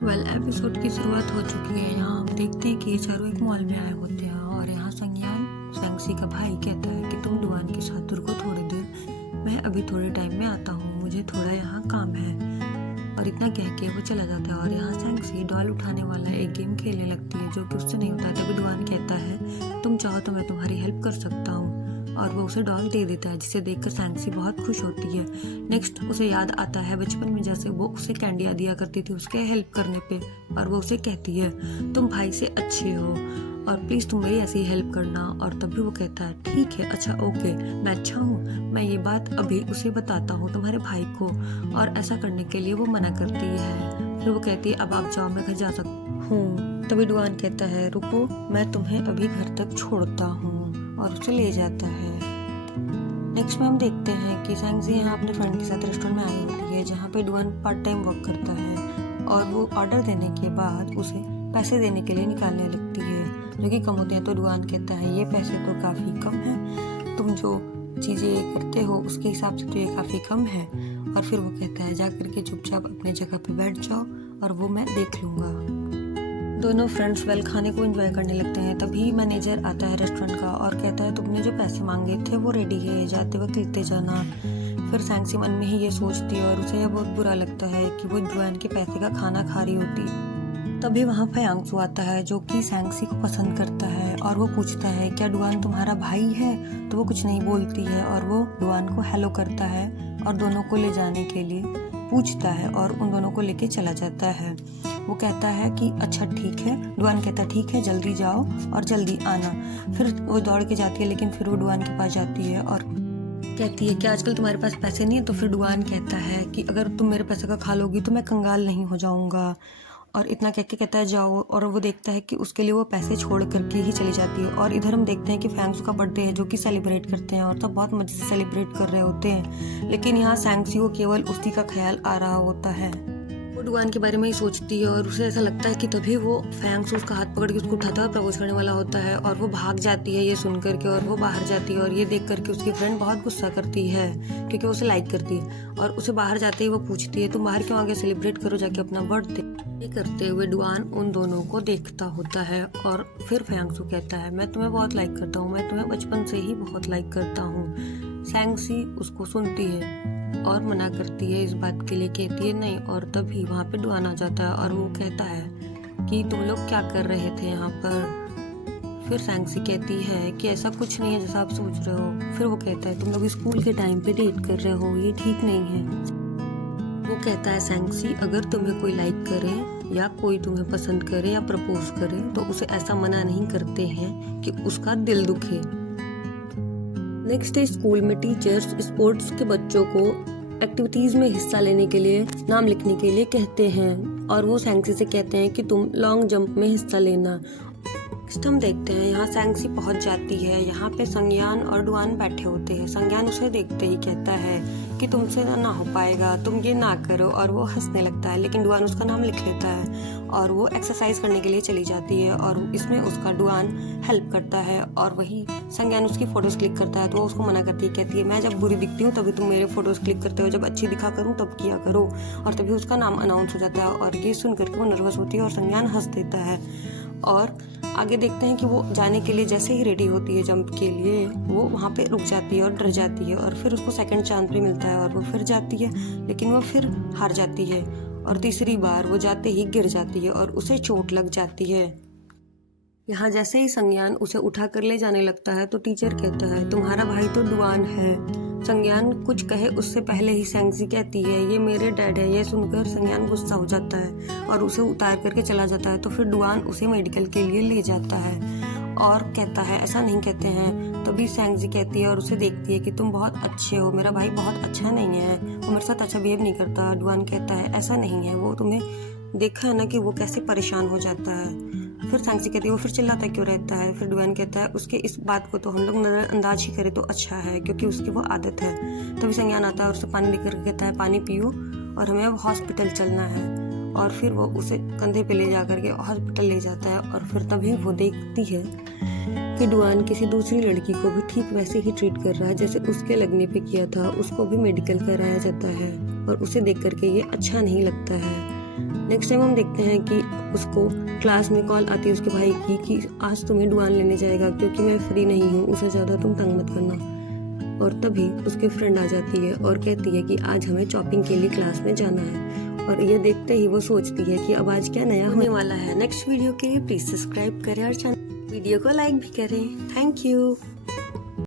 Episode की शुरुआत हो चुकी है। यहाँ हम देखते हैं कि ये चारों एक मॉल में आए होते हैं और यहाँ संज्ञान सैंक्सी का भाई कहता है कि तुम डुआन के साथ रुको थोड़ी देर, मैं अभी थोड़े टाइम में आता हूँ, मुझे थोड़ा यहाँ काम है। और इतना कह के वो चला जाता है और यहाँ सैंक्सी डॉल उठाने वाला एक गेम खेलने लगती है जो कि उससे नहीं होता है। तभी डुआन कहता है तुम चाहो तो मैं तुम्हारी हेल्प कर सकता हूँ और वो उसे डॉल दे देता है, जिसे देखकर सैंक्सी बहुत खुश होती है। नेक्स्ट उसे याद आता है बचपन में जैसे वो उसे कैंडियाँ दिया करती थी उसके हेल्प करने पे, और वो उसे कहती है तुम भाई से अच्छे हो और प्लीज़ तुम मेरी ऐसी हेल्प करना। और तभी वो कहता है ठीक है, अच्छा ओके, मैं अच्छा हूँ, मैं ये बात अभी उसे बताता हूँ तुम्हारे भाई को। और ऐसा करने के लिए वो मना करती है। फिर वो कहती है अब आप जाओ, मैं घर जा सकती हूँ। तभी डुआन कहता है रुको, मैं तुम्हें अभी घर तक छोड़ता हूँ, और उसे ले जाता है। नेक्स्ट में हम देखते हैं कि सैंक्सी यहाँ अपने फ्रेंड के साथ रेस्टोरेंट में आई होती है जहाँ पे डुआन पार्ट टाइम वर्क करता है और वो ऑर्डर देने के बाद उसे पैसे देने के लिए निकालने लगती है जो कि कम होते हैं। तो डुआन कहता है ये पैसे तो काफ़ी कम है, तुम जो चीज़ें करते हो उसके हिसाब से तो ये काफ़ी कम है। और फिर वो कहता है जा करके चुपचाप अपने जगह पे बैठ जाओ और वो मैं देख लूँगा। दोनों फ्रेंड्स खाने को एंजॉय करने लगते हैं। तभी मैनेजर आता है रेस्टोरेंट का और कहता है तुमने जो पैसे मांगे थे वो रेडी है, जाते वक्त लेते जाना। फिर सैंक्सी मन में ही ये सोचती है और उसे यह बहुत बुरा लगता है कि वो डुआन के पैसे का खाना खा रही होती। तभी वहाँ फयांग्सू आता है जो कि सैंक्सी को पसंद करता है और वो पूछता है क्या डुआन तुम्हारा भाई है। तो वो कुछ नहीं बोलती है और वो डुआन को हेलो करता है और दोनों को ले जाने के लिए पूछता है और उन दोनों को लेके चला जाता है। वो कहता है कि अच्छा ठीक है, डुआन कहता है ठीक है जल्दी जाओ और जल्दी आना। फिर वो दौड़ के जाती है लेकिन फिर वो डुआन के पास जाती है और कहती है कि आजकल तुम्हारे पास पैसे नहीं है। तो फिर डुआन कहता है कि अगर तुम मेरे पैसे का खा लोगी तो मैं कंगाल नहीं हो जाऊंगा। और इतना कह के कहता है जाओ, और वो देखता है कि उसके लिए वो पैसे छोड़ करके ही चली जाती है। और इधर हम देखते हैं कि फयांग्सू का बर्थडे है जो कि सेलिब्रेट करते हैं और सब बहुत मजे से सेलिब्रेट कर रहे होते हैं। लेकिन यहाँ सैंक्सी को केवल उसी का ख्याल आ रहा होता है। वो डुआन के बारे में ही सोचती है और उसे ऐसा लगता है कि तभी वो फयांग्सू उसका हाथ पकड़ के उसको उठाता है और प्रपोज करने वाला होता है और वो भाग जाती है ये सुन करके और वो बाहर जाती है। और ये देख करके उसकी फ्रेंड बहुत गुस्सा करती है क्योंकि वो उसे लाइक करती है और उसे बाहर जाते ही वो पूछती है तुम बाहर क्यों आ गए, सेलिब्रेट करो जाके अपना बर्थडे। ये करते हुए डुआन उन दोनों को देखता होता है और फिर फयांग्सू कहता है मैं तुम्हें बहुत लाइक करता हूँ, मैं तुम्हें बचपन से ही बहुत लाइक करता हूँ। सैंक्सी उसको सुनती है और मना करती है इस बात के लिए, कहती है नहीं। और तभी वहाँ पे डुआन आ जाता है और वो कहता है कि तुम लोग क्या कर रहे थे यहाँ पर। फिर सैंक्सी कहती है कि ऐसा कुछ नहीं है जैसा आप सोच रहे हो। फिर वो कहता है तुम लोग स्कूल के टाइम पे डेट कर रहे हो, ये ठीक नहीं है। वो कहता है सैंक्सी अगर तुम्हें कोई लाइक करे या कोई तुम्हें पसंद करे या प्रपोज करे तो उसे ऐसा मना नहीं करते हैं कि उसका दिल दुखे। नेक्स्ट डे स्कूल में टीचर्स स्पोर्ट्स के बच्चों को एक्टिविटीज में हिस्सा लेने के लिए नाम लिखने के लिए कहते हैं और वो सैंक्सी से कहते हैं कि तुम लॉन्ग जंप में हिस्सा लेना। नेक्स्ट हम देखते हैं यहाँ सैंक्सी पहुंच जाती है। यहाँ पे संज्ञान और डुआन बैठे होते हैं। संज्ञान उसे देखते ही कहता है कि तुमसे ना हो पाएगा, तुम ये ना करो, और वो हंसने लगता है। लेकिन डुआन उसका नाम लिख लेता है और वो एक्सरसाइज करने के लिए चली जाती है और इसमें उसका डुआन हेल्प करता है। और वही संज्ञान उसकी फोटोज क्लिक करता है तो वो उसको मना करती है, कहती है मैं जब बुरी दिखती हूँ तभी तुम मेरे फोटोज क्लिक करते हो, जब अच्छी दिखा करूँ तब किया करो। और तभी उसका नाम अनाउंस हो जाता है और ये सुन करके वो नर्वस होती है और संज्ञान हंस देता है। और आगे देखते हैं कि वो जाने के लिए जैसे ही रेडी होती है जंप के लिए वो वहाँ पे रुक जाती है और डर जाती है और फिर उसको सेकंड चांस भी मिलता है और वो फिर जाती है लेकिन वो फिर हार जाती है और तीसरी बार वो जाते ही गिर जाती है और उसे चोट लग जाती है। यहाँ जैसे ही संज्ञान उसे उठा कर ले जाने लगता है तो टीचर कहता है तुम्हारा भाई तो डुआन है। संज्ञान कुछ कहे उससे पहले ही सैंक्सी कहती है ये मेरे डैड है। ये सुनकर संज्ञान गुस्सा हो जाता है और उसे उतार करके चला जाता है। तो फिर डुआन उसे मेडिकल के लिए ले जाता है और कहता है ऐसा नहीं कहते हैं। तभी सैंक्सी कहती है और उसे देखती है कि तुम बहुत अच्छे हो, मेरा भाई बहुत अच्छा नहीं है, वो मेरे साथ अच्छा बिहेव नहीं करता। डुआन कहता है ऐसा नहीं है, वो तुम्हें देखा है ना कि वो कैसे परेशान हो जाता है। फिर सैंक्सी कहती है वो फिर चिल्लाता क्यों रहता है। फिर डुआन कहता है उसके इस बात को तो हम लोग नजरअंदाज ही करें तो अच्छा है क्योंकि उसकी वो आदत है। तभी संज्ञान आता है और उसे पानी लेकर कहता है पानी पियो और हमें अब हॉस्पिटल चलना है। और फिर वो उसे कंधे पे ले जा करके हॉस्पिटल ले जाता है और फिर तभी वो देखती है कि डुआन किसी दूसरी लड़की को भी ठीक वैसे ही ट्रीट कर रहा है जैसे उसके लगने पे किया था। उसको भी मेडिकल कराया जाता है और उसे देख करके ये अच्छा नहीं लगता है। नेक्स्ट टाइम हम देखते हैं कि उसको क्लास में कॉल आती है उसके भाई की कि आज तुम्हें डुआन लेने जाएगा क्योंकि मैं फ्री नहीं हूँ, उसे ज़्यादा तुम तंग मत करना। और तभी उसकी फ्रेंड आ जाती है और कहती है कि आज हमें चॉपिंग के लिए क्लास में जाना है। और ये देखते ही वो सोचती है कि अब आज क्या नया होने वाला है। नेक्स्ट वीडियो के लिए प्लीज सब्सक्राइब करें और वीडियो को लाइक भी करें। Thank you.